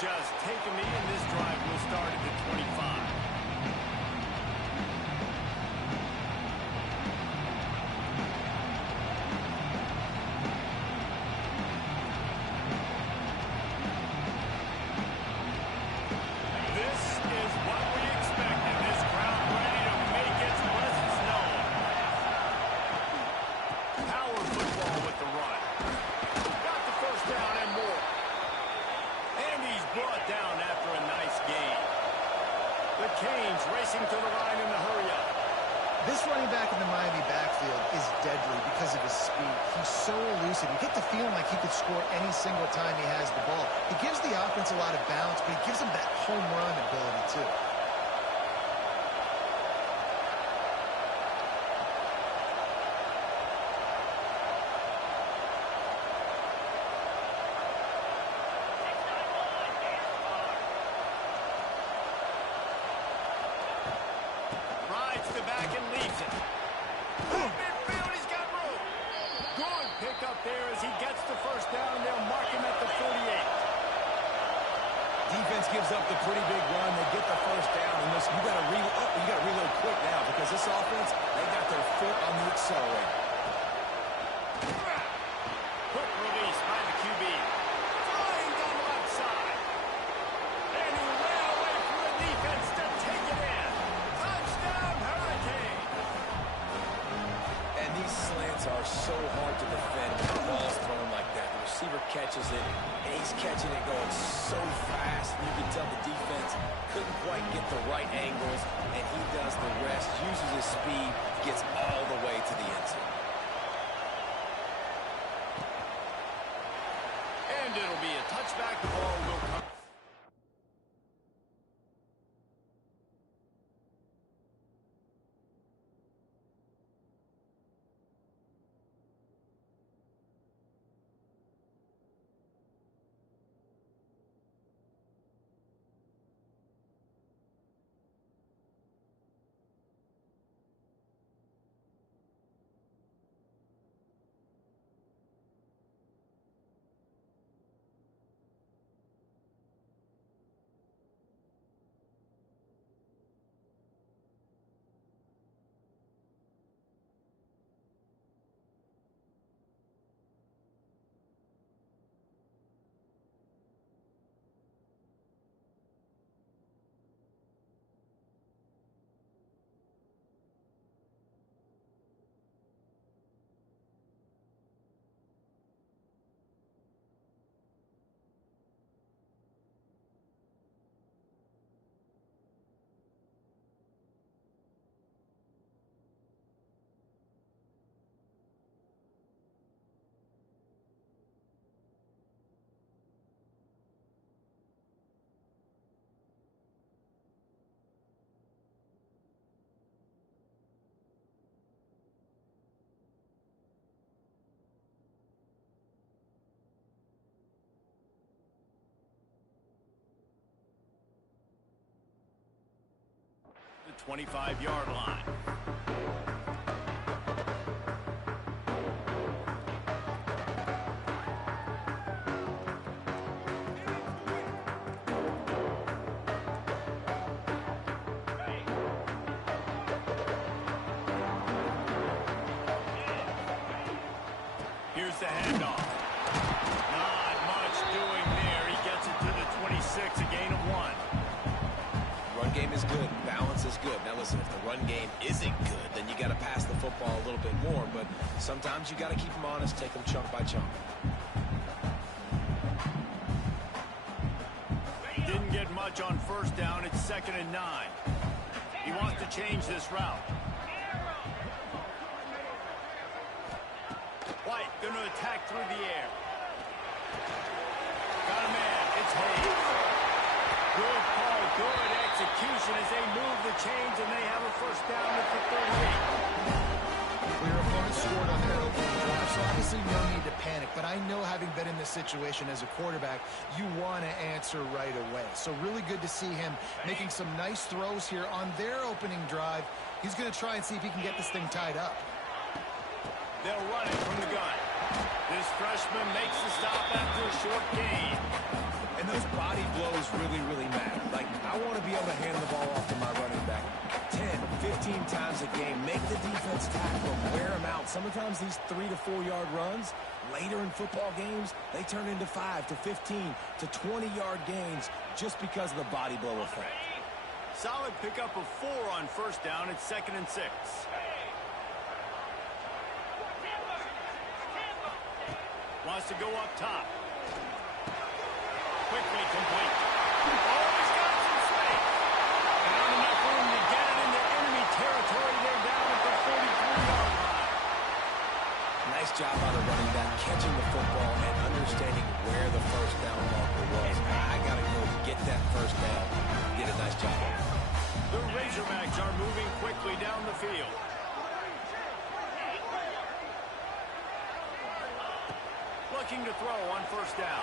just take a knee, and this drive will start at the 25. This is what we expected. This crowd ready to make its presence known. Power football with the run. Got the first down and more. And he's brought down after a nice gain. The Canes racing to the line in the hurry-up. This running back in the Miami backfield is deadly because of his speed. He's so elusive. You get the feeling like he could score any single time he has the ball. He gives the offense a lot of balance, but he gives them that home run ability, too. Rides the back and leaves it. Midfield, he's got room. Good pick up there as he gets the first down. They'll mark him at the 48. Defense gives up the pretty big run. They get the first down. And listen, you got to reload quick now because this offense, they got their foot on the accelerator. Quick release by the QB. Flying down the left side. And he ran away from the defense to take it in. Touchdown, Hurricane. And these slants are so hard to defend when the ball's thrown like that. The receiver catches it, and he's catching it going so fast. You can tell the defense couldn't quite get the right angles, and he does the rest, uses his speed, gets all the way to the end zone. And it'll be a touchback. The ball will come. The 25-yard line. Here's the handoff. Not much doing there. He gets it to the 26, a gain of 1. Run game is good. Balance is good. Now listen, if the run game isn't good, then you got to pass the football a little bit more. But sometimes you got to keep them honest, take them chunk by chunk. Didn't get much on first down. It's 2nd and 9. He wants to change this route. White going to attack through the air. Got a man. It's Hayes. Good call, good execution as they move the chains, and they have a first down at the 38. Well, your opponent scored on their opening drive, so obviously no need to panic. But I know, having been in this situation as a quarterback, you want to answer right away. So really good to see him making some nice throws here on their opening drive. He's going to try and see if he can get this thing tied up. They'll run it from the gun. This freshman makes the stop after a short gain. And those body blows really, really matter. Like, I want to be able to hand the ball off to my running back 10, 15 times a game. Make the defense tackle them, wear them out. Sometimes these 3 to 4 yard runs, later in football games, they turn into 5 to 15 to 20-yard gains just because of the body blow effect. Solid pickup of 4 on first down. It's 2nd and 6. Wants to go up top. Quickly complete. Oh, he's got some space. Not enough room to get it into enemy territory. They're down at the 43-yard line. Nice job by the running back, catching the football and understanding where the first down marker was. I got to go get that first down. Did a nice job. The Razorbacks are moving quickly down the field. Looking to throw on first down.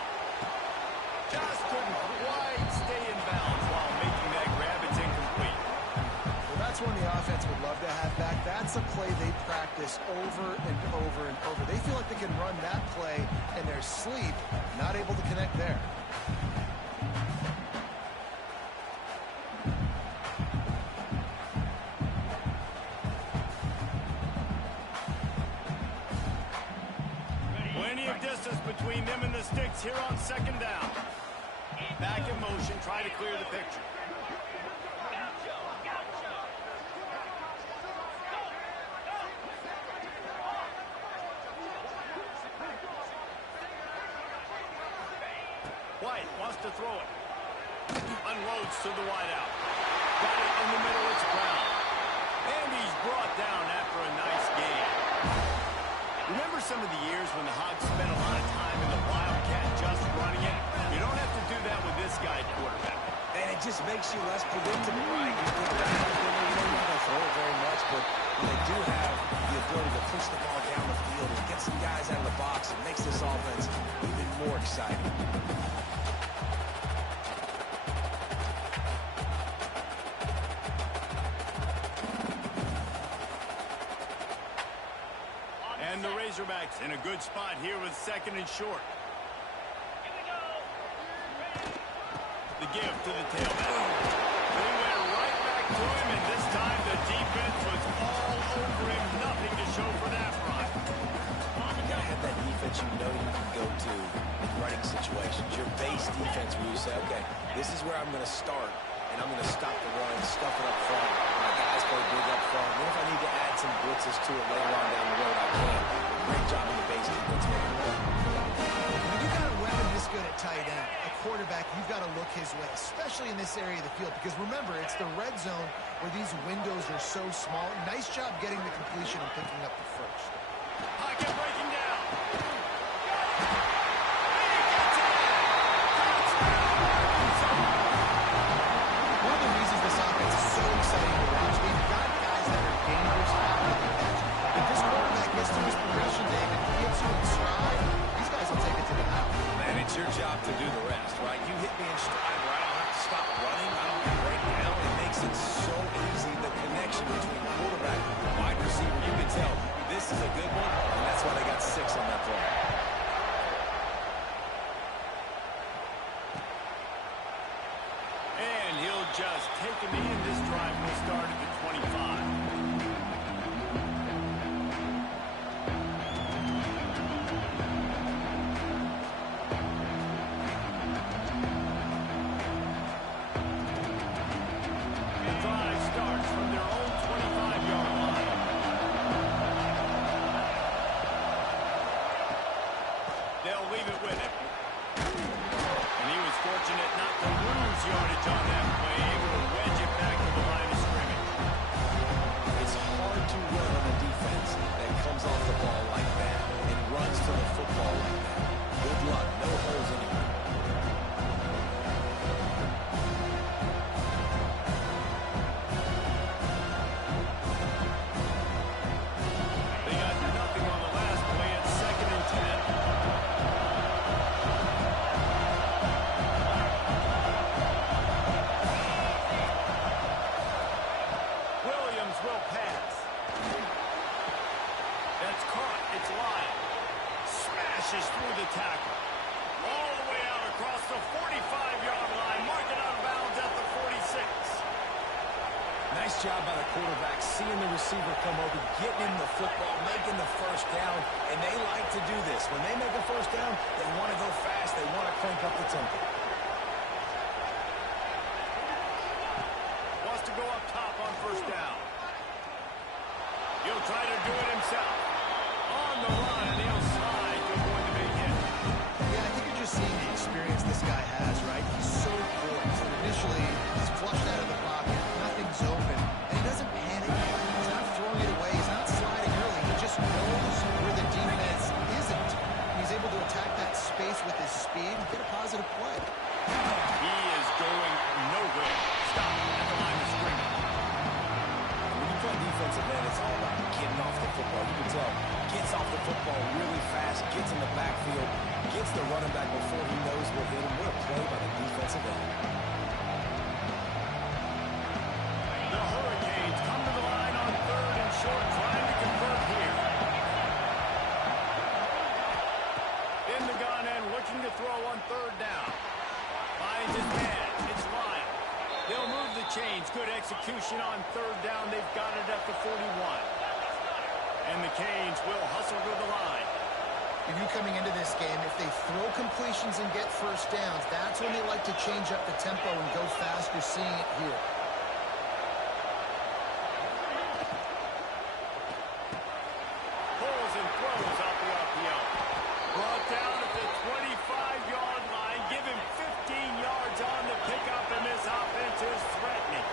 Just couldn't quite stay in bounds while making that grab. It's incomplete. Well, that's one the offense would love to have back. That's a play they practice over and over and over. They feel like they can run that play in their sleep, not able to connect there. Plenty of distance between them and the sticks here on second down. Back in motion, try to clear the picture. White wants to throw it. Unloads to the wideout. Got it in the middle, it's Brown. And he's brought down after a nice game. Remember some of the years when the Hogs spent a lot of time in the Wildcat just running it? You don't have to do that with this guy at quarterback. And it just makes you less predictable, right? You think that you're not going to throw it very much, but they do have the ability to push the ball down the field and get some guys out of the box. It makes this offense even more exciting. And the Razorbacks in a good spot here with 2nd and short. The give to the tailback. They went right back to him, and this time the defense was all over him. Nothing to show for that run. You gotta have that defense you know you can go to in running situations. Your base defense where you say, okay, this is where I'm going to start, and I'm going to stop the run, stuff it up front. My guys play big up front. Then if I need to add some blitzes to it later on down the road, I can. Great job in the base defense making it. When you got a weapon this good at tight end, a quarterback, you've got to look his way, especially in this area of the field, because remember, it's the red zone where these windows are so small. Nice job getting the completion and picking up the first. Pocket breaking down. One of the reasons this offense is so exciting to watch, they've got guys that are dangerous after the catch. If this quarterback gets to his progression, David, he gets you in stride, these guys will take it to the house. Man, it's your job to do the rest, right? You hit me in stride where I don't have to stop running. I don't have to break down. It makes it so easy, the connection between quarterback and wide receiver. You can tell this is a good one, and that's why they got 6 on that play. And he'll just take a knee, and this drive will start at the 25. The drive starts from their own 25-yard line. They'll leave it with him. And he was fortunate not to lose yardage on that play, able to wedge it back to the line of scrimmage. It's hard to run on a defense that comes off the ball like that and runs to the football like that. Good luck. No holes anywhere. They got nothing on the last play. It's 2nd and 10. Williams will pass. That's caught. It's live. Smashes through the tackle. All the way out across the 45-yard line, marking out of bounds at the 46. Nice job by the quarterback, seeing the receiver come over, getting him the football, making the first down, and they like to do this. When they make a first down, they want to go fast, they want to crank up the tempo. Wants to go up top on first down. He'll try to do it himself. On the run, and he'll slide to avoid the big hit. Yeah, I think you're just seeing the experience this guy has, right? He's so poised. Initially, he's flushed out of the pocket. Nothing's open. And he doesn't panic. He's not throwing it away. He's not sliding early. He just knows where the defense isn't. He's able to attack that space with his speed and get a positive play. He is going nowhere. Stop at the line of scrimmage. When you play defensive end, it's all about getting off the football. You can tell, gets off the football really fast, gets in the backfield, gets the running back before he knows what hit him. What a play by the defensive end. The Hurricanes come to the line on third and short, trying to convert here. In the gun and looking to throw on third down. Finds his man. It's Lyon. They'll move the chains. Good execution on third down. They've got it at the 41. And the Canes will hustle to the line. You knew coming into this game, if they throw completions and get first downs, that's when they like to change up the tempo and go fast. You're seeing it here. Pulls and throws out the RPO. Brought down at the 25-yard line. Give him 15 yards on the pickup, and this offense is threatening.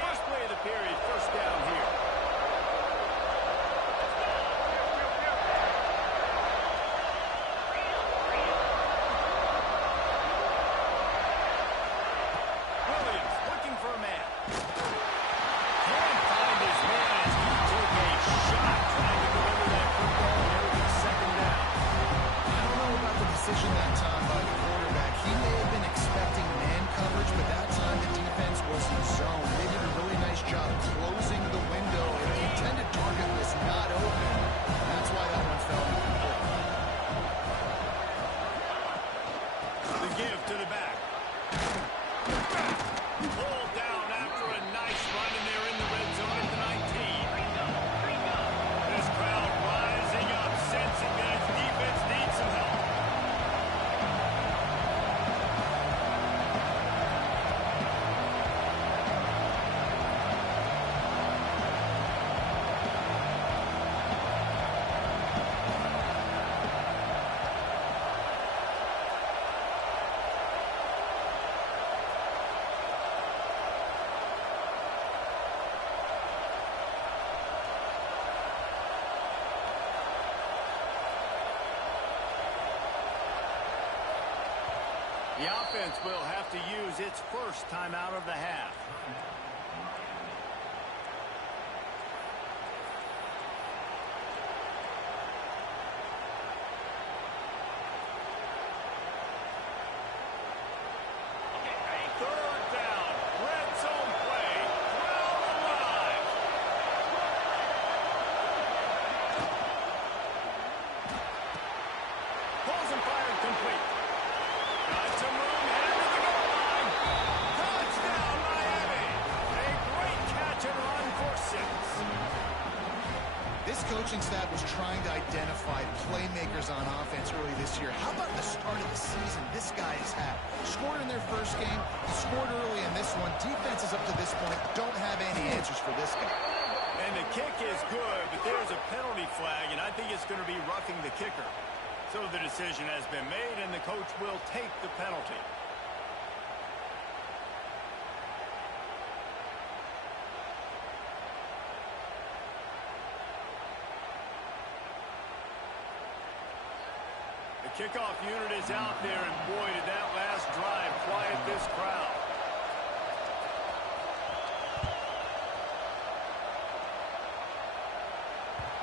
First play of the period, first down here. Williams looking for a man. Can't find his man as he took a shot trying to deliver that football there with second down. I don't know about the decision that time by the quarterback. He may have been expecting man coverage, but that time the defense was in zone. They did a really nice job closing the window, and the intended target was not open. That's why that one fell incomplete. The give to the back. Pulled down after a nice run, and they're in the red zone at the 19. This crowd rising up, sensing that its defense needs some help. The offense will have to use its first timeout of the half. Third down, red zone play, crowd alive. Pulls and fired complete. Got some room, headed to the goal line. Touchdown, Miami. A great catch and run for 6. This coaching staff was trying to identify playmakers on offense early this year. How about the start of the season this guy has had? Scored in their first game, he scored early in this one. Defenses up to this point don't have any answers for this guy. And the kick is good, but there's a penalty flag, and I think it's going to be roughing the kicker. So the decision has been made, and the coach will take the penalty. The kickoff unit is out there, and boy, did that last drive quiet this crowd.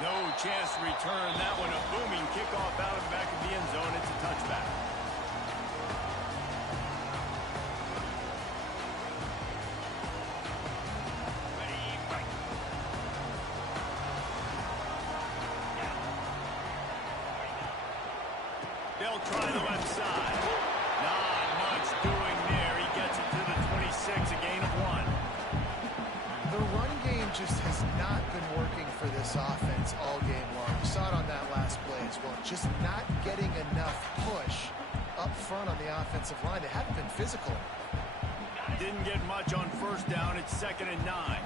No chance to return that one. A booming kickoff out of the back of the end zone. It's a touchback. try the left side. Not much doing there. He gets it to the 26, a gain of 1. The run game just has not been working for this offense all game long. We saw it on that last play as well. Just not getting enough push up front on the offensive line. They haven't been physical. Didn't get much on first down. It's 2nd and 9.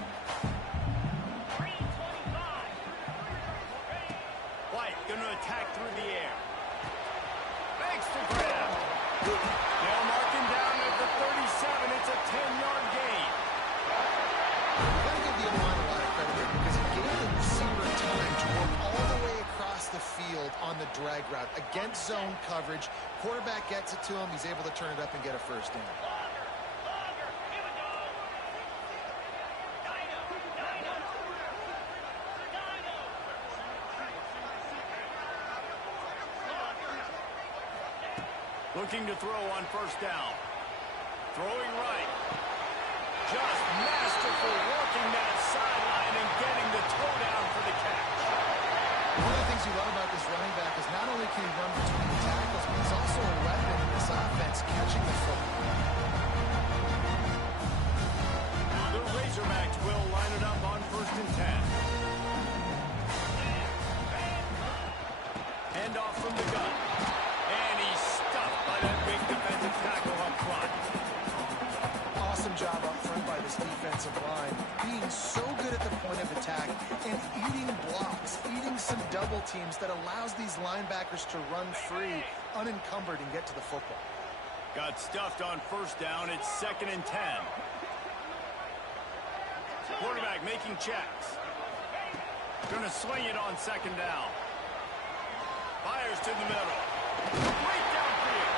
White going to attack through the air. Makes the grab. They'll mark him down at the 37. It's a 10-yard gain. You've got to give the O-line a lot of credit here because it gave the receiver time to work all the way across the field on the drag route against zone coverage. Quarterback gets it to him. He's able to turn it up and get a first down. Looking to throw on first down. Throwing right. Just masterful working that sideline and getting the toe down for the catch. One of the things you love about this running back is not only can he run between the tackles, but he's also a weapon in this offense catching the football. The Razorbacks will line it up on 1st and 10. Hand off from the gun. And he's stuffed by that big defensive tackle up front. Awesome job up front by this defensive line, being so good at the point of attack and eating blocks, eating some double teams that allows these linebackers to run free, unencumbered, and get to the football. Got stuffed on first down. It's 2nd and 10. Quarterback making checks. Gonna swing it on 2nd down. Fires to the middle. Great downfield.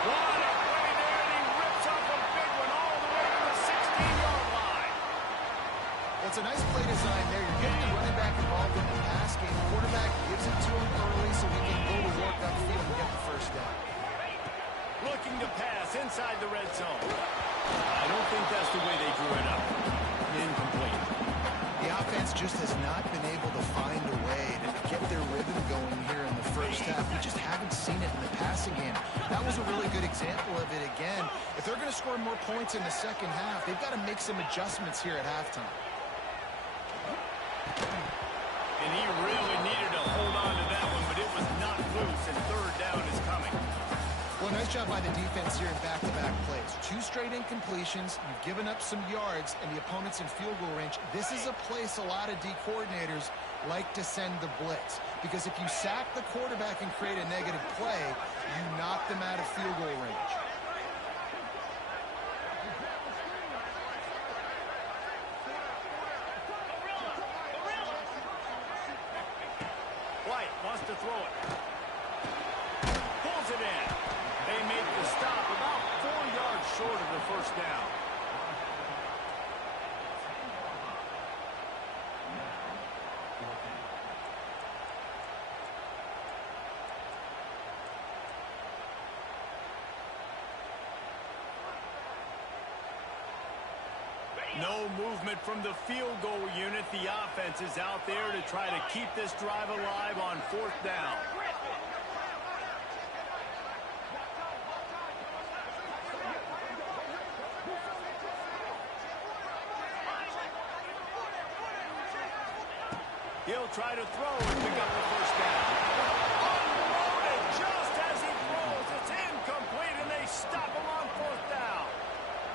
What a play there, and he rips off a big one all the way to the 16-yard line. Well, it's a nice play design there. You're getting the running back involved in the pass game. Quarterback gives it to him early so he can go to work upfield and get the first down. Looking to pass inside the red zone. I don't think that's the way they drew it up. Incomplete. The offense just has not been able to find a way to get their rhythm going here in the first half. We just haven't seen it in the passing game. That was a really good example of it again. If they're going to score more points in the second half, they've got to make some adjustments here at halftime. And he really needed to hold on to that one, but it was not loose, and 3rd down is coming. Well, nice job by the defense here in back-to-back plays. 2 straight incompletions. You've given up some yards, and the opponent's in field goal range. This is a place a lot of D coordinators like to send the blitz, because if you sack the quarterback and create a negative play, you knock them out of field goal range. White wants to throw it. Pulls it in. They make the stop about 4 yards short of the first down. No movement from the field goal unit. The offense is out there to try to keep this drive alive on 4th down. He'll try to throw and pick up the first down. Unloaded just as he throws. It's incomplete, and they stop him on 4th down.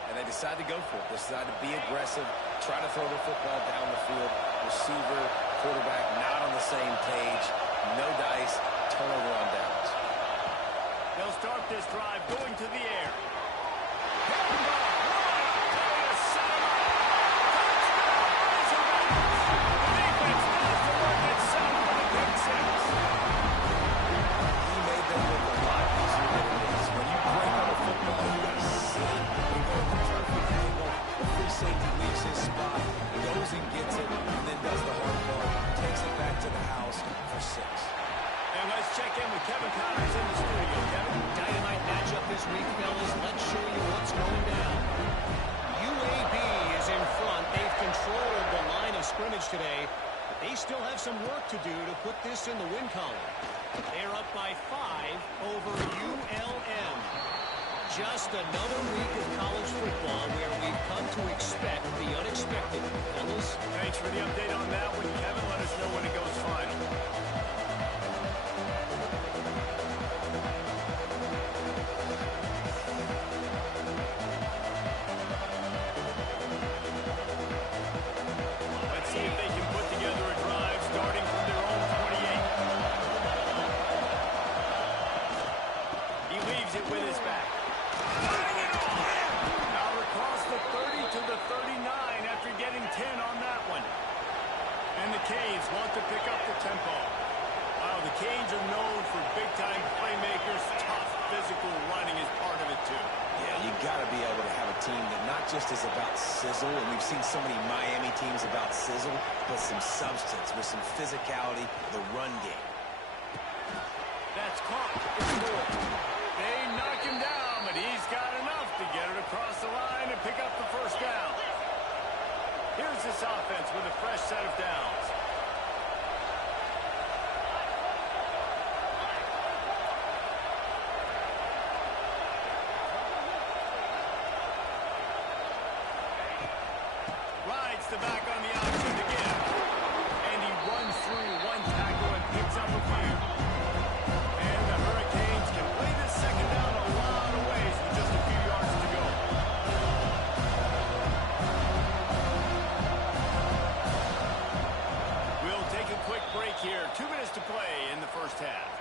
And they decide to go for it. They decide to be aggressive, try to throw the football down the field. Receiver, quarterback not on the same page. No dice, turnover on downs. They'll start this drive going to the air. Hand off. What a play to set him up. Touchdown, Razorbacks. The defense does the work itself for the pick 6. He made them look a lot easier than it is. When you break on a football, you got to sit it. You go to the perfect angle. The free safety leaves his spot, goes and gets it, and then does the hard part. Takes it back to the house for 6. And let's check in with Kevin Connors in the studio. Kevin? Dynamite matchup this week, fellas. Let's show you what's going down. UAB is in front. They've controlled the line of scrimmage today, but they still have some work to do to put this in the win column. They're up by 5 over ULM. Just another week of college football where we've come to expect the unexpected. Fellas, Thanks for the update on that one, Kevin. Let us know when it goes final. Let's see if they can put together a drive starting from their own 28. He leaves it with his back. Now across the 30 to the 39 after getting 10 on that one. And the Canes want to pick up the tempo. Wow, the Canes are known for big-time playmakers. Tough physical running is part of it, too. Yeah, you got to be able to have a team that not just is about sizzle, and we've seen so many Miami teams about sizzle, but some substance with some physicality, the run game. That's caught. It's more. They knock him down, but he's got enough to get it across the line and pick up the first down. Here's this offense with a fresh set of downs. Rides the back on the option again. And he runs through one tackle and picks up a few. And the Hurricanes can play this second down a lot of ways with just a few yards to go. We'll take a quick break here. 2 minutes to play in the first half.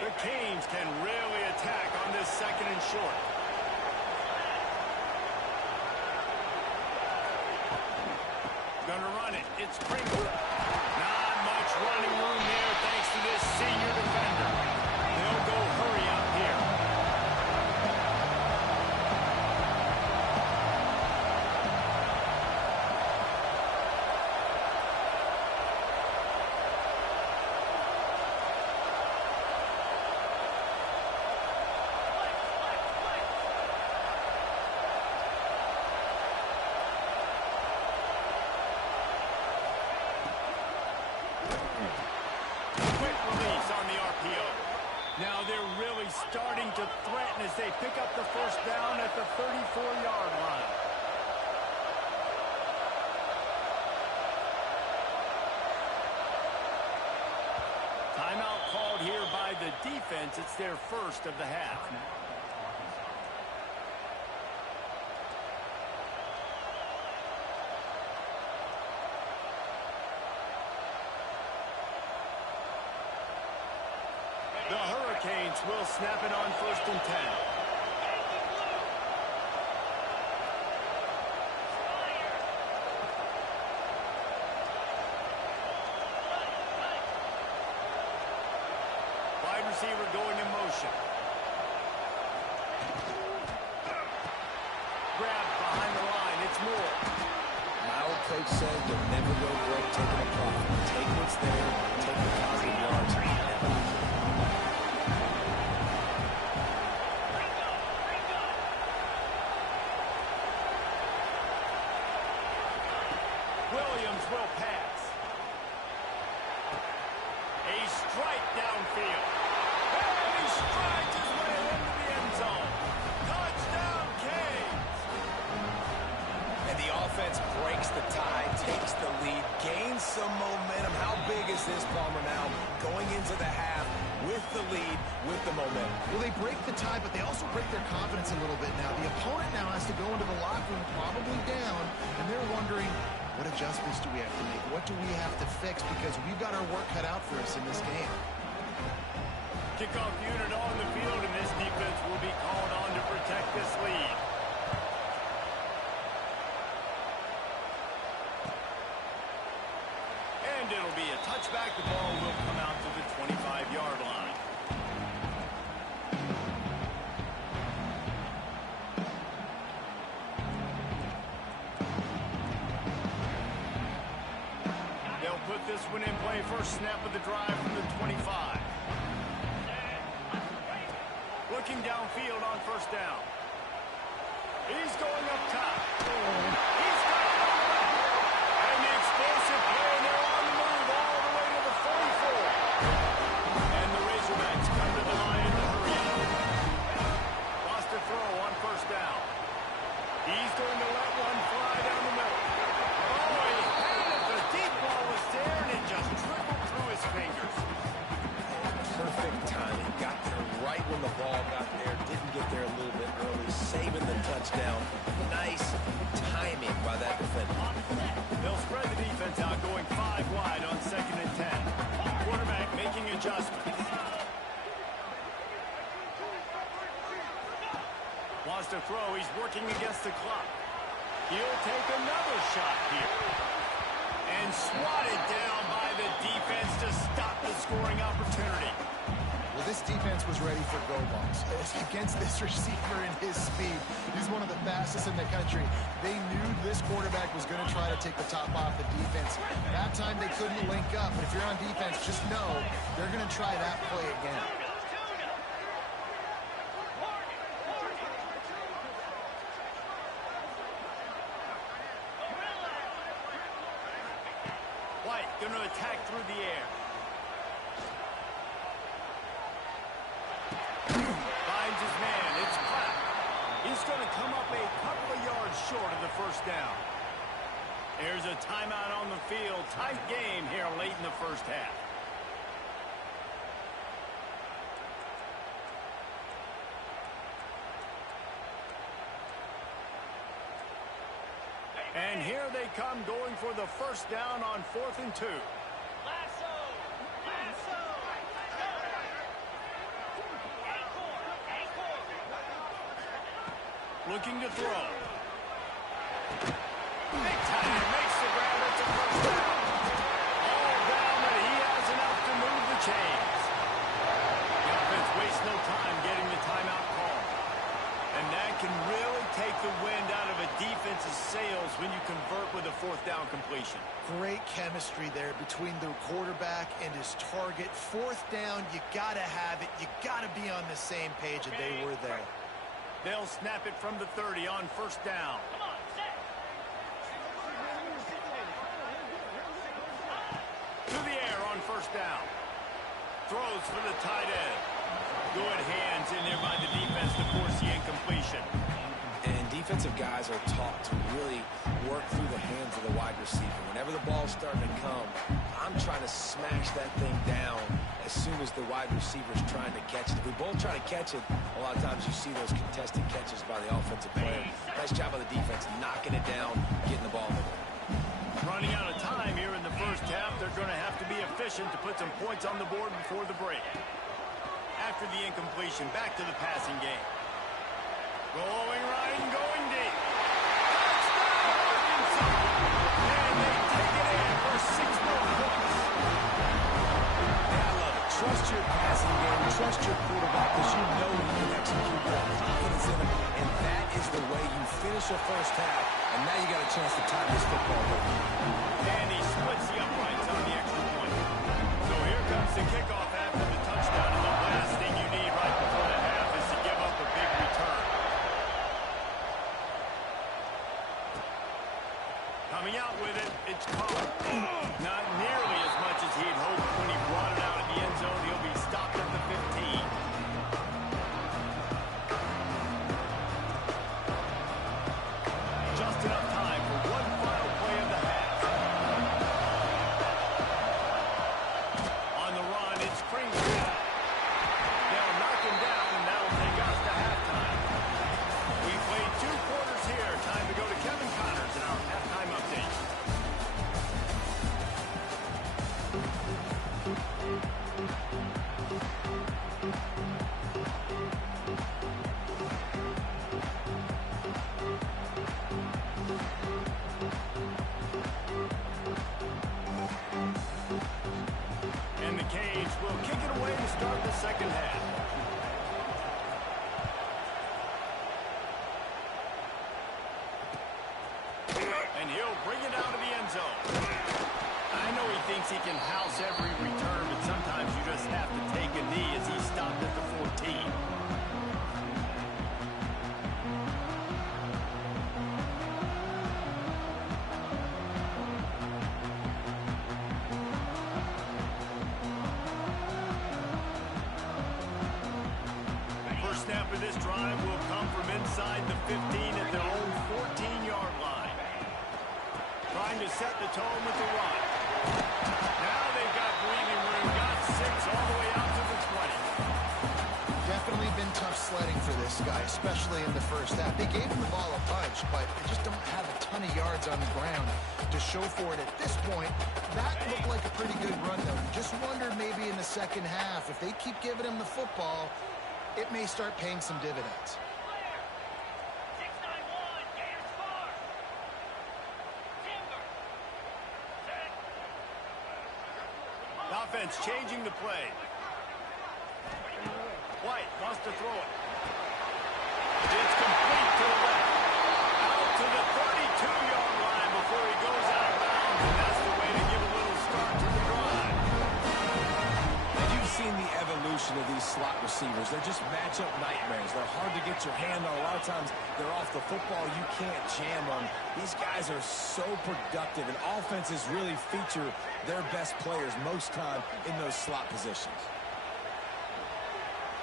The Canes can really attack on this second and short. Gonna run it. It's Pringle. Not much running room there thanks to this senior defender. They'll go hurry up here. Quick release on the RPO. Now they're really starting to threaten as they pick up the first down at the 34-yard line. Timeout called here by the defense. It's their first of the half. The Hurricanes will snap it on 1st and 10. Wide receiver going in motion. Grabbed behind the line. It's Moore. My old coach said you'll never go broke taking a profit. Take what's there, take the positive yards, and never leave it. Williams will pass. A strike downfield. And he strides his way into the end zone. Touchdown, Canes. And the offense breaks the tie, takes the lead, gains some momentum. How big is this, Palmer, now? Going into the half with the lead, with the momentum. Well, they break the tie, but they also break their confidence a little bit now. The opponent now has to go into the locker room probably down, and they're wondering, what adjustments do we have to make? What do we have to fix? Because we've got our work cut out for us in this game. Kickoff unit on the field, and this defense will be called on to protect this lead. And it'll be a touchback. The ball will come out to the 25-yard line. open in play. First snap of the drive from the 25. Looking downfield on first down. He's going up top. He's got it all back. And the explosive play, and they're on the move all the way to the 44. And the Razorbacks come to the line in a hurry. Lost a throw on first down. He's going to let one fly down the middle. Oh, he had it. The deep ball was there, and it just trickled through his fingers. Perfect timing. Got there right when the ball got there. Didn't get there a little bit early. Saving the touchdown. Nice timing by that defender. They'll spread the defense out, going 5 wide on 2nd and 10. Quarterback making adjustments. Wants to throw. He's working against the clock. He'll take another shot here. And swatted down by the defense to stop the scoring opportunity. Well, this defense was ready for go balls. Against this receiver and his speed, he's one of the fastest in the country. They knew this quarterback was going to try to take the top off the defense. That time they couldn't link up, but if you're on defense, just know they're going to try that play again. White going to attack through the air. Finds his man. It's Pratt. He's going to come up a couple of yards short of the first down. There's a timeout on the field. Tight game here late in the first half. And here they come, going for the first down on 4th and 2. Looking to throw. Big time. Makes the grab. It's a first down. All down, but he has enough to move the chains. The offense wastes no time getting the timeout call. And that can really take the wind out of a defense's sails when you convert with a 4th down completion. Great chemistry there between the quarterback and his target. 4th down, you got to have it. You got to be on the same page, and they were there. They'll snap it from the 30 on first down. To the air on first down. Throws for the tight end. Good hands in there by the defense to force the incompletion. And defensive guys are taught to really work through the hands of the wide receiver. Whenever the ball's starting to come, I'm trying to smash that thing down as soon as the wide receiver's trying to catch it. If we both try to catch it, a lot of times you see those contested catches by the offensive player. Nice job by the defense, knocking it down, getting the ball in the way. Running out of time here in the first half. They're going to have to be efficient to put some points on the board before the break. After the incompletion, back to the passing game. Going right and going deep. Touchdown, Arkansas! And they take it in for 6 more points. Yeah, I love it. Trust your passing game. Trust your quarterback because you know you can execute that. Confidence in him. And that is the way you finish the first half. And now you got a chance to tie this football game. And he splits the uprights on the extra point. So here comes the kickoff after the touchdown. And the last thing you need right before the half is to give up a big return. Coming out with it, it's caught. Not nearly as much as he'd hoped when he brought it out of the end zone. He'll be stopped at the 15. Just enough time for one final play of the half. On the run, it's Springfield. They'll knock him down, and that'll take us to halftime. We played 2 quarters here. Time to go to Kevin Connors in our halftime update. And the Canes will kick it away to start the second half. And he'll bring it out of the end zone. I know he thinks thinks he can house every return, but sometimes you just have to take a knee as he stopped at the 14. First snap of this drive will come from inside the 15 at their own 14-yard line. Trying to set the tone with the run. Now they've got breathing room. Got 6 all the way out to the 20. Definitely been tough sledding for this guy, especially in the first half. They gave him the ball a bunch, but they just don't have a ton of yards on the ground to show for it at this point. That looked like a pretty good run, though. You just wondered maybe in the second half, if they keep giving him the football, it may start paying some dividends. Offense changing the play. White wants to throw it. It's complete to the left. Out to the 32-yard line before he goes out of bounds, and that's the way to give a little start to the drive. And you've seen the evolution of these slot receivers. They're just matchup nightmares. They're hard to get your hand on. A lot of times they're off the football. You can't jam them. These guys are so productive, and offenses really feature their best players most time in those slot positions.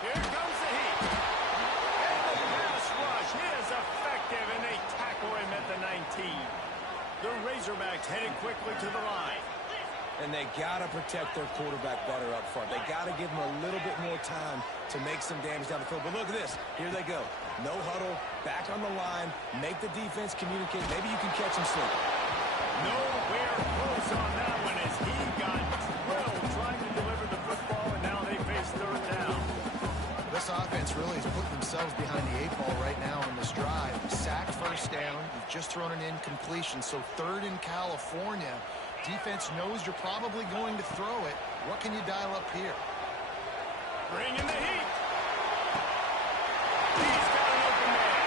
Here comes the heat. And the pass rush is effective, and they tackle him at the 19. The Razorbacks headed quickly to the line. And they got to protect their quarterback better up front. They got to give him a little bit more time to make some damage down the field. But look at this. Here they go. No huddle, back on the line, make the defense communicate. Maybe you can catch him slipping. Nowhere close on that one as he got drilled trying to deliver the football, and now they face third down. This offense really is putting themselves behind the 8 ball right now on this drive. Sacked first down. You've just thrown an incompletion. So third in California. Defense knows you're probably going to throw it. What can you dial up here? Bringing the heat. He's got an open man.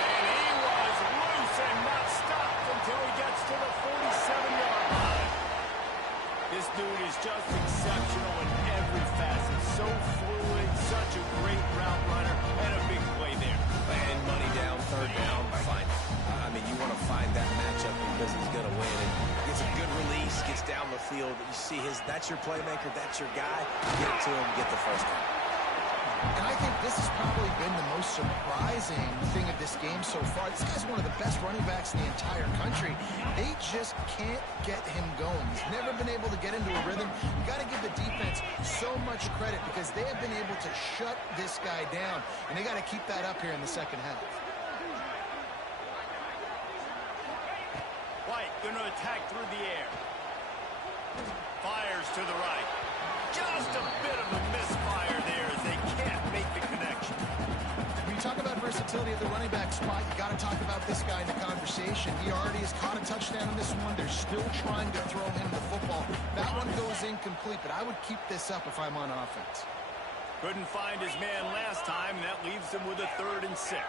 And he was loose and not stopped until he gets to the 47-yard line. This dude is just exceptional in every facet. So fluid, such a great route runner, and a big play there. And money down, third down, fine. I mean, you want to find that matchup because he's going to win. And gets a good release, gets down the field. You see that's your playmaker, that's your guy. Get it to him, get the first down. And I think this has probably been the most surprising thing of this game so far. This guy's one of the best running backs in the entire country. They just can't get him going. He's never been able to get into a rhythm. You got to give the defense so much credit because they have been able to shut this guy down. And they got to keep that up here in the second half. White going to attack through the air. Fires to the right. Just a bit of a misfire there as they can't make the connection. When you talk about versatility at the running back spot, you got to talk about this guy in the conversation. He already has caught a touchdown on this one. They're still trying to throw him the football. That one goes incomplete, but I would keep this up if I'm on offense. Couldn't find his man last time, and that leaves him with a 3rd and 6.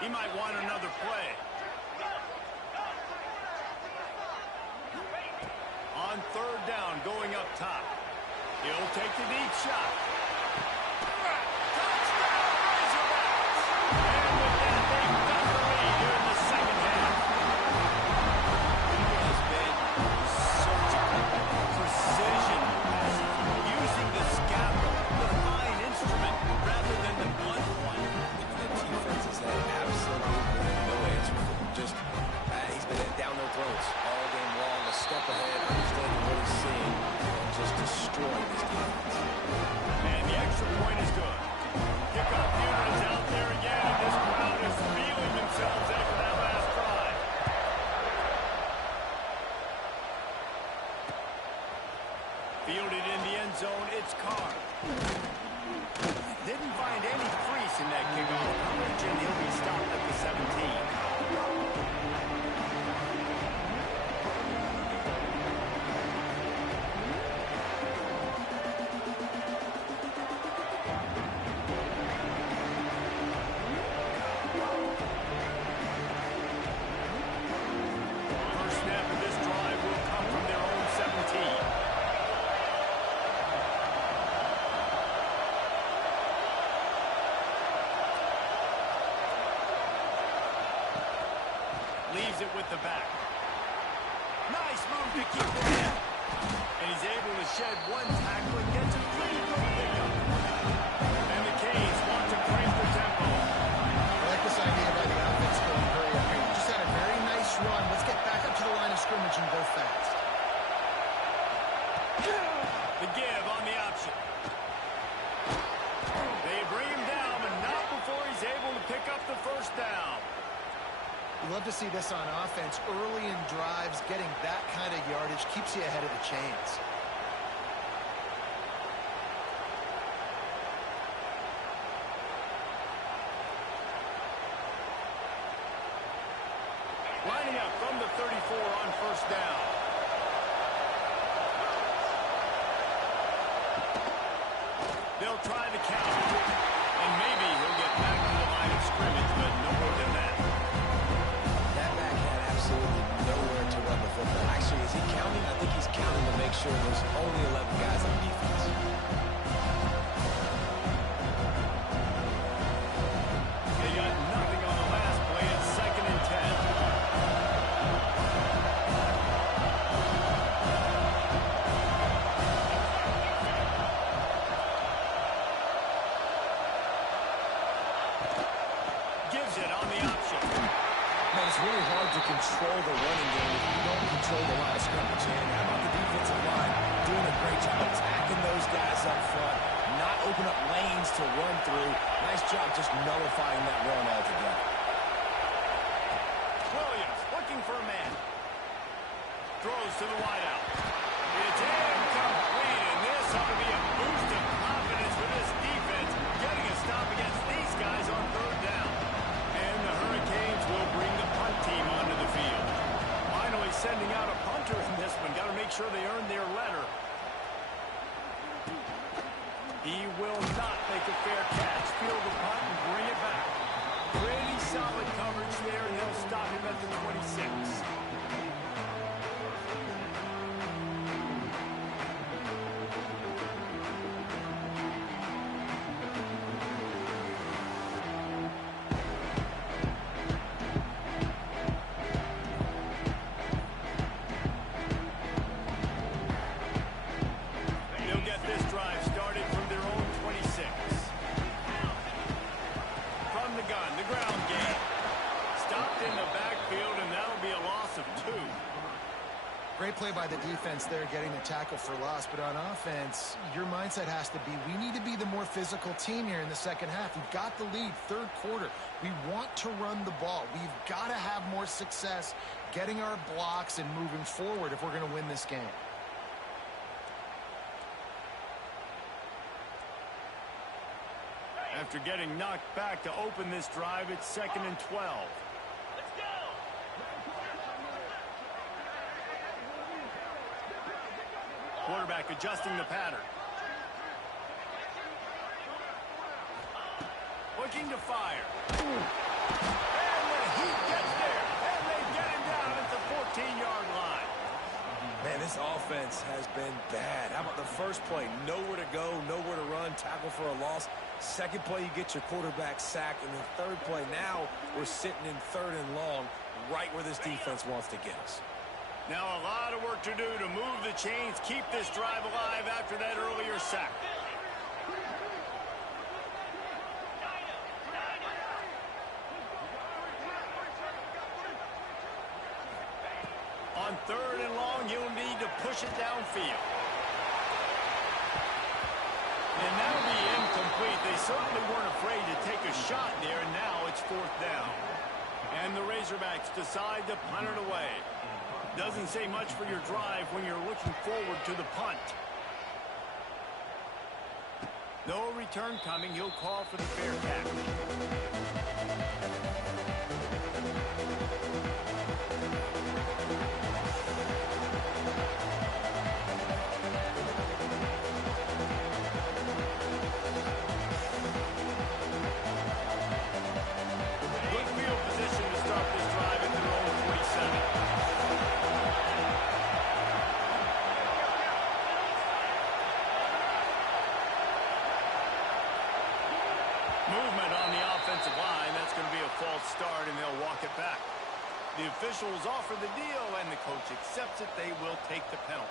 He might want another play. On 3rd down, going up top. He'll take the deep shot. Touchdown, Razorbacks! And with that, they've got the lead here in the second half. He has been surgical, precision, using the scalpel, the fine instrument, rather than the blunt one. The defense has had absolutely no answer for him. Just, he's been down their throats all game long, a step ahead, understanding what he's seeing, and just destroying this defense. And the extra point is good. Kickoff unit is out there again, and this crowd is feeling themselves after that last drive. Fielded in the end zone, it's Carr. Didn't find any crease in that kickoff coverage, and he'll be stopped at the 17. it with the back. Nice move to keep it in. And he's able to shed one tackle and gets a pretty good pickup. And the Canes want to crank the tempo. I like this idea by the offense going hurry up here. You just had a very nice run. Let's get back up to the line of scrimmage and go fast. The give on the option. They bring him down, but not before he's able to pick up the first down. You love to see this on offense. Early in drives, getting that kind of yardage keeps you ahead of the chains. Lining up from the 34 on first down. They'll try the count. And maybe he'll get back to the line of scrimmage, but no more than that. That back had absolutely nowhere to run the football. Actually, is he counting? I think he's counting to make sure there's only 11 guys on defense. They got nothing on the last play. It's 2nd and 10. Gives it on the option. Man, it's really hard to control the running game if you don't control the line of scrimmage. And how about the defensive line doing a great job attacking those guys up front, not open up lanes to run through. Nice job just nullifying that run altogether. Williams looking for a man. Throws to the wideout. It's incomplete, and this ought to be a boost of confidence for this defense, getting a stop against these guys on 3rd down. And the Hurricanes will bring the punt team onto the field. Finally sending out a punter in this one. Got to make sure they earn their letter. He will not make a fair catch. Field the punt and bring it back. Pretty solid coverage there, and they'll stop him at the 26. They'll get this drive started from their own 26. From the gun, the ground game. Stopped in the backfield, and that'll be a loss of 2. Great play by the defense there, getting the tackle for loss. But on offense, your mindset has to be, we need to be the more physical team here in the second half. We've got the lead, 3rd quarter. We want to run the ball. We've got to have more success getting our blocks and moving forward if we're going to win this game. After getting knocked back to open this drive, it's 2nd and 12. Quarterback adjusting the pattern. Looking to fire. And the heat gets there. And they get him down at the 14-yard line. Man, this offense has been bad. How about the first play? Nowhere to go, nowhere to run, tackle for a loss. Second play, you get your quarterback sacked. And the 3rd play, now we're sitting in 3rd and long, right where this defense wants to get us. Now a lot of work to do to move the chains, keep this drive alive after that earlier sack. On 3rd and long, you'll need to push it downfield. And that'll be incomplete. They certainly weren't afraid to take a shot there, and now it's 4th down. And the Razorbacks decide to punt it away. Doesn't say much for your drive when you're looking forward to the punt. No return coming. He'll call for the fair catch. Good field position to start this drive at their own 47. Movement on the offensive line. That's going to be a false start, and they'll walk it back. The officials offer the deal, and the coach accepts it. They will take the penalty.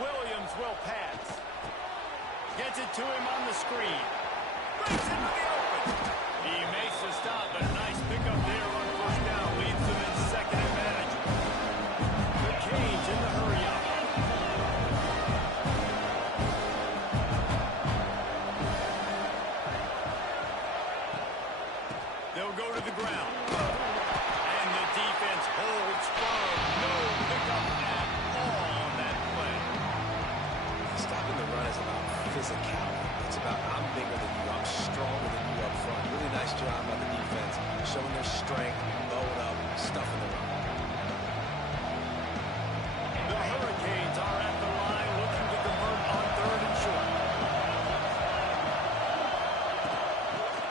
Williams will pass. Gets it to him on the screen. Breaks into the open. He makes the stop, but a nice pickup there on first down. Leads them in second and manageable. The Canes in the hurry-up. They'll go to the ground. And the defense holds firm. No pickup at all on that play. Stopping the run is about physicality. It's about I'm bigger than you, I'm stronger than you up front. Really nice job by the defense, showing their strength, bowing up, stuffing the run. The Hurricanes are at the line looking to convert on third and short.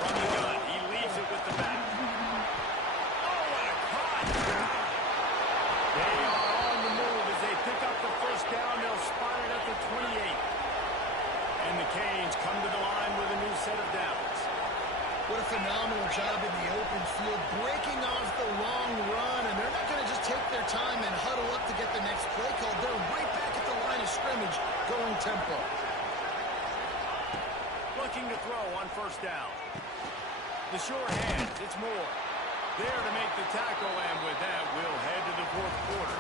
From the gun, he leaves it with the back. Oh, what a cut! They are on the move as they pick up the first down. They'll spot it at the 28. And the Canes come to the line with a new set of downs. What a phenomenal job in the open field, breaking off the long run, and they're not going to just take their time and huddle up to get the next play called. They're right back at the line of scrimmage, going tempo. Looking to throw on first down. The sure hands, it's Moore. There to make the tackle, and with that, we'll head to the fourth quarter.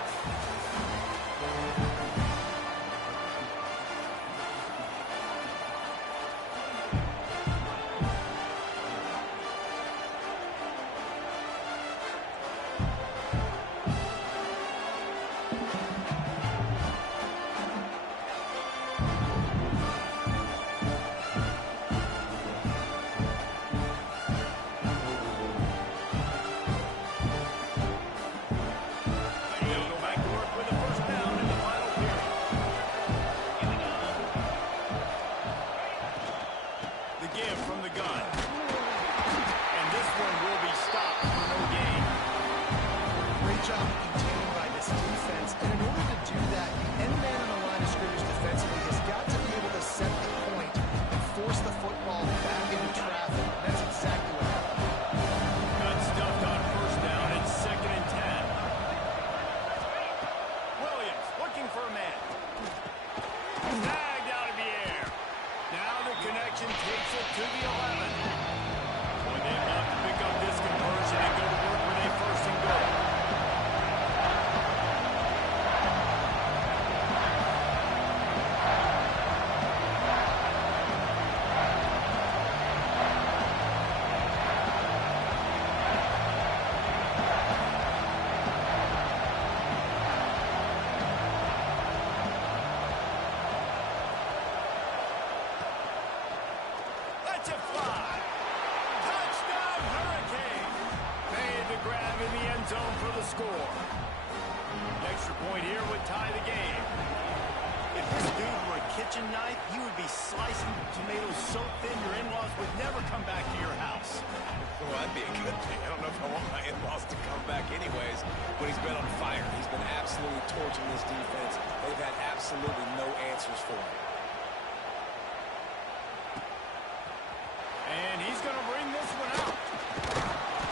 Zone for the score. The extra point here would tie the game. If this dude were a kitchen knife, he would be slicing tomatoes so thin your in-laws would never come back to your house. Well, that'd be a good thing. I don't know if I want my in-laws to come back anyways, but he's been on fire. He's been absolutely torching this defense. They've had absolutely no answers for him. And he's going to bring this one out.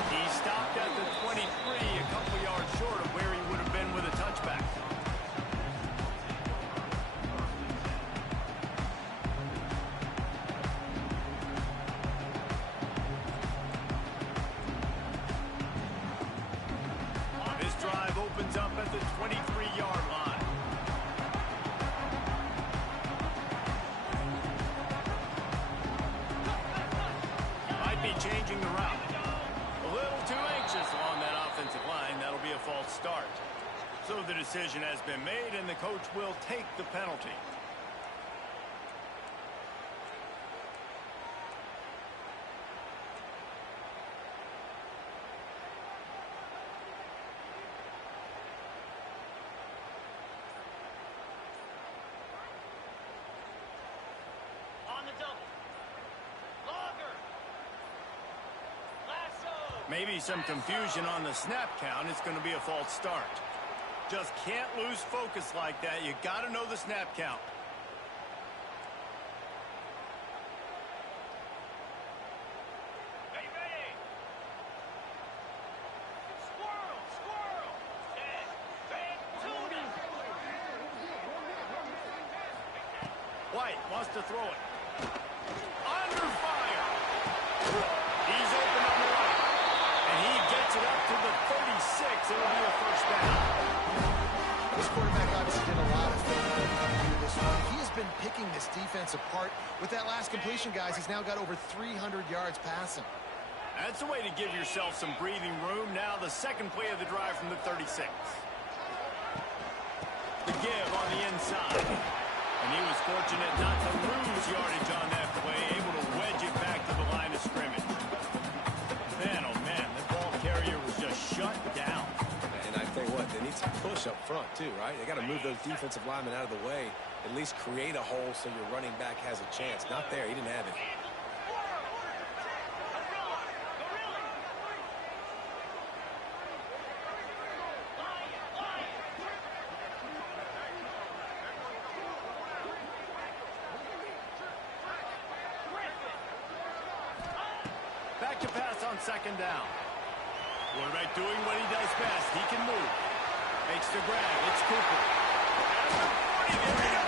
He stopped at the 23, a couple yards short of where he would have been with a touchback. This drive opens up at the 23-yard line. Might be changing the route. A little too anxious along that offensive line. That'll be a false start. So the decision has been made, and the coach will take the penalty. On the double. Longer. Maybe some confusion on the snap count. It's going to be a false start. Just can't lose focus like that. You got to know the snap count. White wants to throw it. Under fire. He's open on the right. And he gets it up to the 36. It'll be a first down. This quarterback obviously did a lot of things coming into this one. He has been picking this defense apart. With that last completion, guys, he's now got over 300 yards passing. That's a way to give yourself some breathing room. Now the second play of the drive from the 36. The give on the inside. And he was fortunate not to lose yardage on that play, able to wedge it back to the line of scrimmage. Man, oh man, the ball carrier was just shut down. And I tell you what, they need to push up front too, right? They got to move those defensive linemen out of the way, at least create a hole so your running back has a chance. Not there, he didn't have it. Back to pass on second down. Quarterback doing what he does best. He can move. Makes the grab. It's Cooper. And the 40. There we go.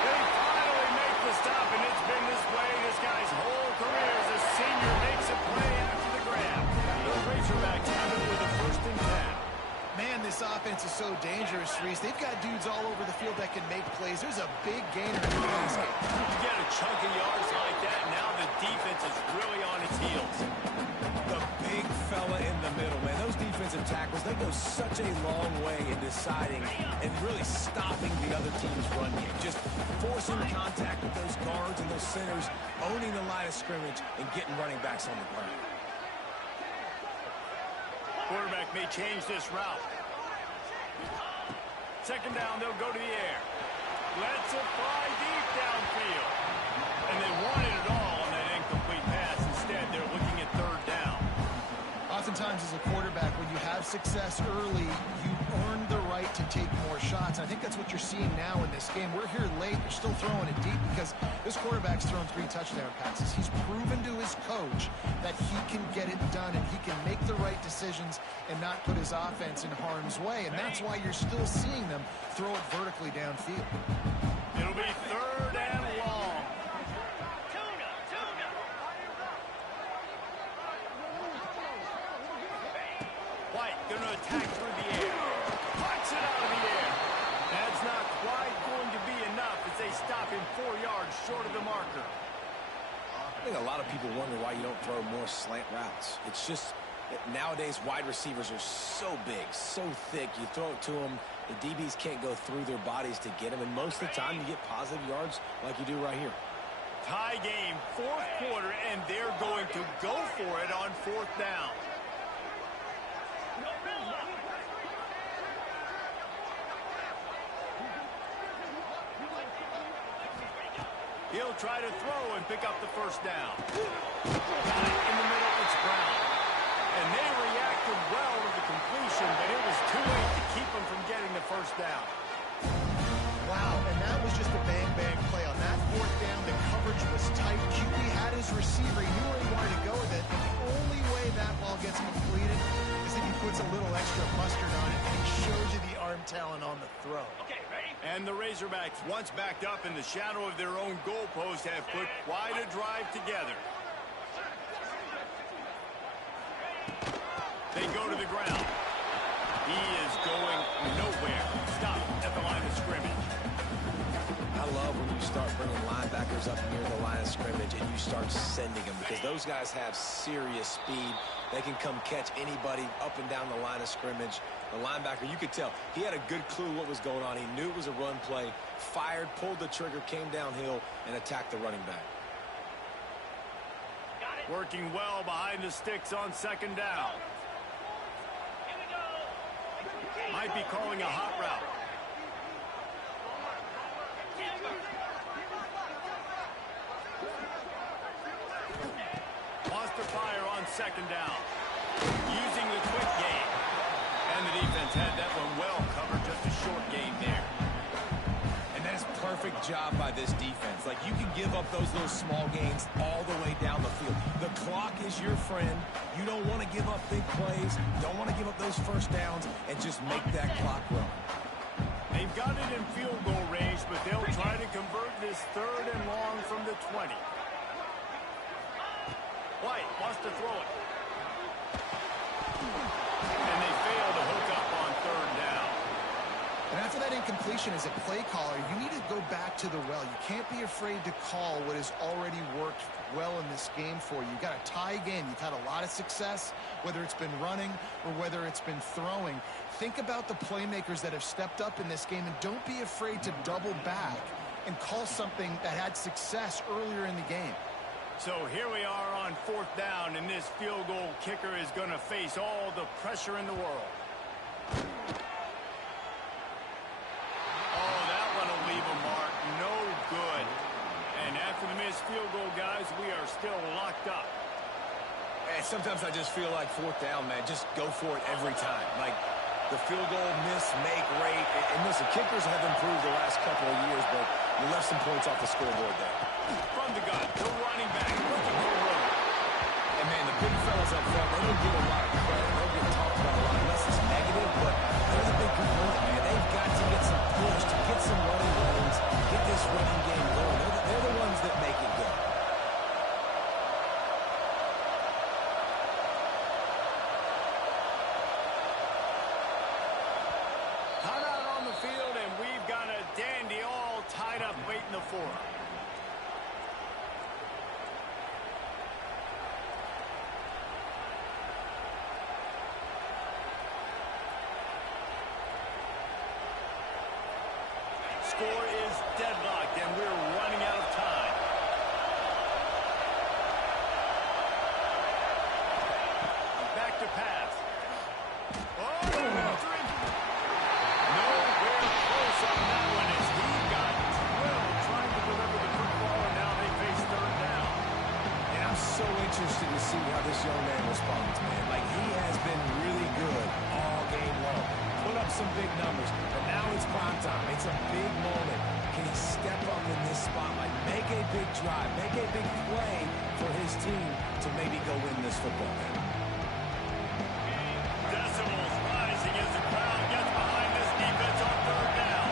They finally make the stop, and it's been this way this guy's whole career as a senior makes a play after the grab. The Razorbacks have it with a 1st and 10. Man, this offense is so dangerous, Reese. They've got dudes all over the field that can make plays. There's a big gainer in the pass game. You get a chunk of yards like that, now the defense is really on its heels. The big fella in the middle, man. Those defensive tackles, they go such a long way in deciding and really stopping the other team's run game. Just forcing contact with those guards and those centers, owning the line of scrimmage, and getting running backs on the ground. Quarterback may change this route. Second down, they'll go to the air. Lets it fly deep downfield. And they wanted it all on that incomplete pass. Instead, they're looking at 3rd down. Oftentimes as a quarterback, when you have success early, you earn the right to take more shots. I think that's what you're seeing now in this game. We're here late. They're still throwing it deep because this quarterback's thrown 3 touchdown passes. He's proven to his coach that he can get it done and he can make the right decisions and not put his offense in harm's way. And that's why you're still seeing them throw it vertically downfield. It'll be 3rd and long. White going to attack through the air. Puts it out of the air. That's not quite going to be enough as they stop him 4 yards short of the marker. I think a lot of people wonder why you don't throw more slant routes. It's just that nowadays wide receivers are so big, so thick. You throw it to them, the DBs can't go through their bodies to get them, and most of the time you get positive yards like you do right here. Tie game, 4th quarter, and they're going to go for it on 4th down. He'll try to throw and pick up the 1st down. Got it in the middle, it's Brown. And they reacted well to the completion, but it was too late to keep them from getting the 1st down. Wow, and that was just a bang-bang play. On that 4th down, the coverage was tight. QB had his receiver. He knew where he wanted to go with it. And the only way that ball gets completed is if he puts a little extra mustard on it, and he shows you the arm talent on the throw. Okay, ready? And the Razorbacks, once backed up in the shadow of their own goalpost, have put quite a drive together. They go to the ground. He is going nowhere. Stop at the line of scrimmage. I love when you start bringing linebackers up near the line of scrimmage and you start sending them, because those guys have serious speed. They can come catch anybody up and down the line of scrimmage. The linebacker, you could tell, he had a good clue what was going on. He knew it was a run play, fired, pulled the trigger, came downhill, and attacked the running back. Working well behind the sticks on 2nd down. Might be calling a hot route. Wants to fire on second down. Using the quick game. And the defense had that one well covered, just a short game there. And that is perfect job by this defense. Like, you can give up those little small gains all the way down the field. The clock is your friend. You don't want to give up big plays. Don't want to give up those first downs and just make that clock run. They've got it in field goal range, but they'll try to convert this 3rd and long from the 20. White wants to throw it. And they fail to hook up on 3rd down. And after that incompletion as a play caller, you need to go back to the well. You can't be afraid to call what has already worked well in this game for you. You've got a tie game. You've had a lot of success, whether it's been running or whether it's been throwing. Think about the playmakers that have stepped up in this game, and don't be afraid to double back and call something that had success earlier in the game. So here we are on 4th down, and this field goal kicker is going to face all the pressure in the world. Oh, that one will leave a mark. No good. And after the missed field goal, guys, we are still locked up. And sometimes I just feel like 4th down, man, just go for it every time. Like, the field goal miss-make rate. And listen, kickers have improved the last couple of years, but you left some points off the scoreboard there. From the gun, the running back, looking for room. And, man, the big fellas up front, they don't get a lot of credit. They don't get talked about a lot unless it's negative, but they're the big component, man. They've got to get some push, to get some running lanes, get this running game going. They're the ones that make it go. Timeout on the field, and we've got a dandy all tied up waiting the 4th. Score is deadlocked, and we're running out of time. Back to pass. Oh, nowhere close on that one as he got drilled trying to deliver the football, and now they face 3rd down. And I'm so interested to see how this young man responds, man. Like, he has been really good all game long. Put up some big numbers, but now it's prime time. It's a big moment. Can he step up in this spotlight, make a big drive, make a big play for his team to maybe go win this football game? Decimals rising as the crowd gets behind this defense on 3rd down.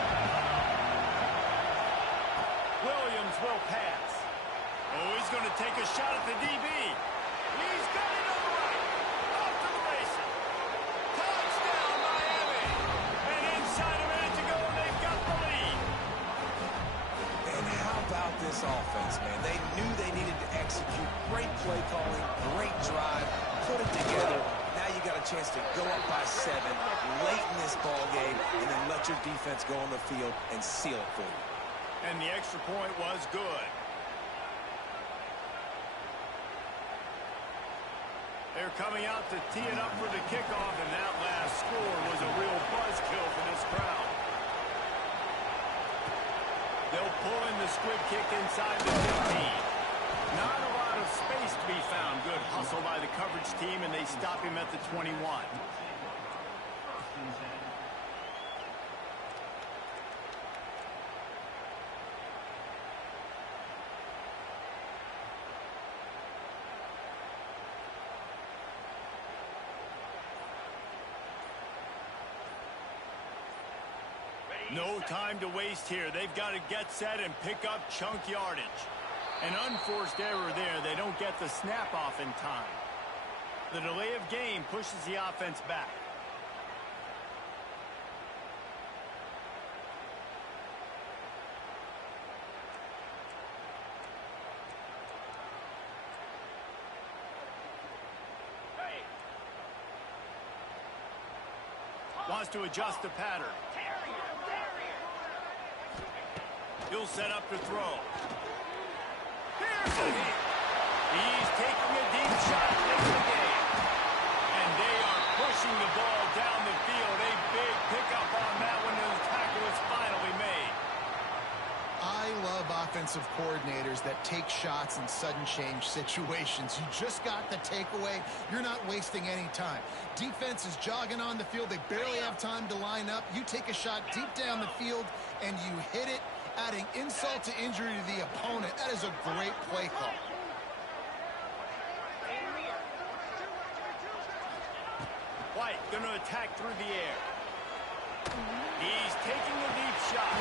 Williams will pass. Oh, he's going to take a shot at the DB. He's got it on the right. Off to the races. Touchdown, Miami. And inside a minute to go, they've got the lead. And how about this offense, man? They knew they needed to execute. Great play calling, great drive, put it together. Now you got a chance to go up by 7 late in this ball game and then let your defense go on the field and seal it for you. And the extra point was good. They're coming out to tee it up for the kickoff, and that last score was a real buzzkill for this crowd. They'll pull in the squib kick inside the 15. Not a lot of space to be found. Good hustle by the coverage team, and they stop him at the 21. No time to waste here. They've got to get set and pick up chunk yardage. An unforced error there. They don't get the snap off in time. The delay of game pushes the offense back. Wants to adjust the pattern. He'll set up to throw. Here's a hit. He's taking a deep shot late in the game. And they are pushing the ball down the field. A big pickup on that one, and the tackle is finally made. I love offensive coordinators that take shots in sudden change situations. You just got the takeaway. You're not wasting any time. Defense is jogging on the field. They barely have time to line up. You take a shot deep down the field, and you hit it, adding insult to injury to the opponent. That is a great play call. White going to attack through the air. He's taking a deep shot.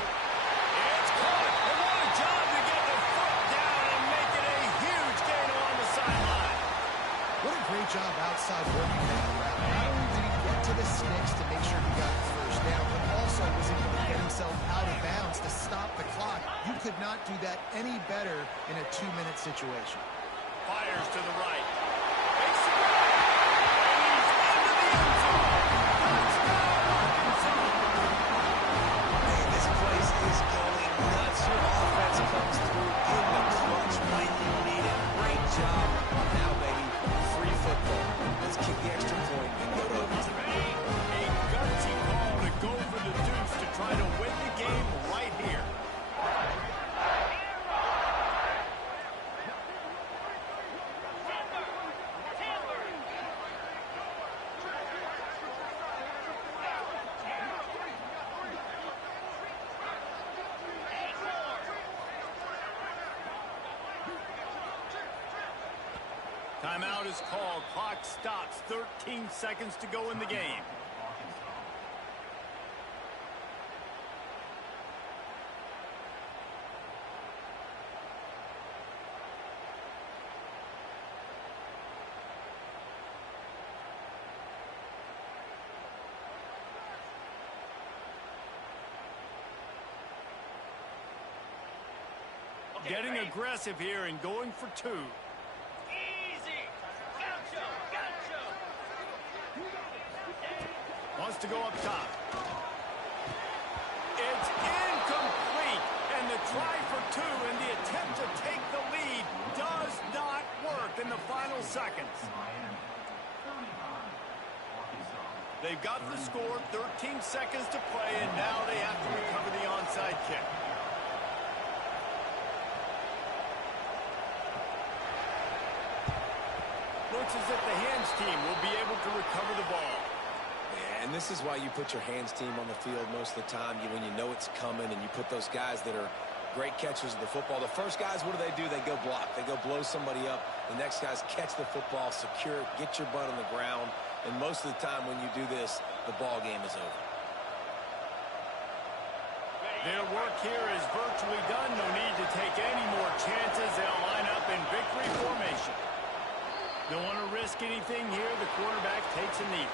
It's caught. And what a job to get the foot down and make it a huge gain along the sideline. What a great job outside working that route. Not only did he get to the sticks to make sure he got the first down, but also was able to get himself out of bounds to stop the clock. You could not do that any better in a 2-minute situation. Fires to the right. Makes the grab. And he's into the end zone. Touchdown, Arkansas. Man, this place is going nuts. Your offense comes through in the clutch when you need it. Great job. Now, baby, free football. Let's kick the extra point and go to overtime. A gutsy call to go for the deuce to try to win the game right here. Timeout is called. Clock stops. 13 seconds to go in the game. Getting aggressive here and going for two. Wants to go up top. It's incomplete. And the try for two and the attempt to take the lead does not work in the final seconds. They've got the score, 13 seconds to play, and now they have to recover the onside kick. Looks as if the hands team will be able to recover the ball. And this is why you put your hands team on the field most of the time. When you know it's coming and you put those guys that are great catchers of the football. The first guys, what do? They go block. They go blow somebody up. The next guys catch the football, secure it, get your butt on the ground. And most of the time when you do this, the ball game is over. Their work here is virtually done. No need to take any more chances. They'll line up in victory formation. Don't want to risk anything here. The quarterback takes a knee.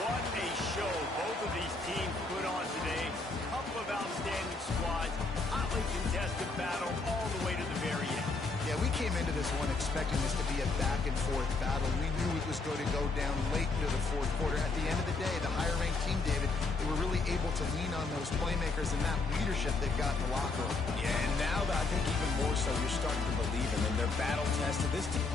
What a show both of these teams put on today. Couple of outstanding squads. Hotly contested battle all the way to the very end. Yeah, we came into this one expecting this to be a back-and-forth battle. We knew it was going to go down late into the fourth quarter. At the end of the day, the higher-ranked team, David, they were really able to lean on those playmakers and that leadership they've got in the locker room. Yeah, and now I think even more so, you're starting to believe in them. They're battle-tested. This team